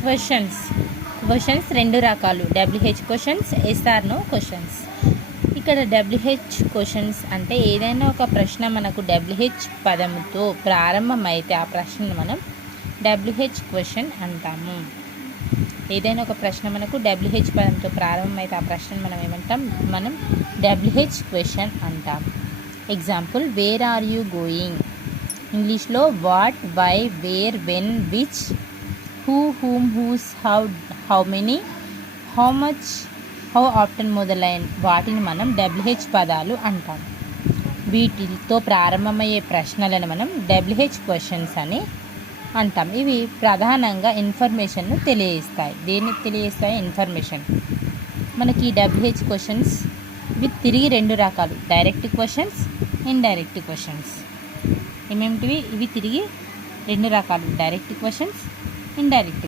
Questions రెండు రకాలు, WH questions, SR no questions. ఇక్కడ WH క్వశ్చన్స్ అంటే ఏదైనా ఒక ప్రశ్న మనకు WH పదంతో ప్రారంభమైతే ఆ ప్రశ్నను మనం WH క్వశ్చన్ అంటాము. ఏదైనా ఒక ప్రశ్న మనకు WH పదంతో ప్రారంభమైతే ఆ ప్రశ్నను మనం ఏమంటాం, మనం WH క్వశ్చన్ అంటాం. Example, where are you going? ఇంగ్లీష్లో what, why, where, when, which, who, whom, whose, how many, how much, how often మొదలైన వాటిని మనం WH పదాలు అంటాం. వీటితో ప్రారంభమయ్యే ప్రశ్నలను మనం WH క్వశ్చన్స్ అని అంటాం. ఇవి ప్రధానంగా ఇన్ఫర్మేషన్ను తెలియజేస్తాయి. దేన్ని తెలియజేస్తాయి? ఇన్ఫర్మేషన్. మనకి WH క్వశ్చన్స్ ఇవి తిరిగి రెండు రకాలు, డైరెక్ట్ క్వశ్చన్స్, ఇండైరెక్ట్ క్వశ్చన్స్. ఏమేమిటివి? ఇవి తిరిగి రెండు రకాలు, డైరెక్ట్ క్వశ్చన్స్, ఇండైరెక్ట్.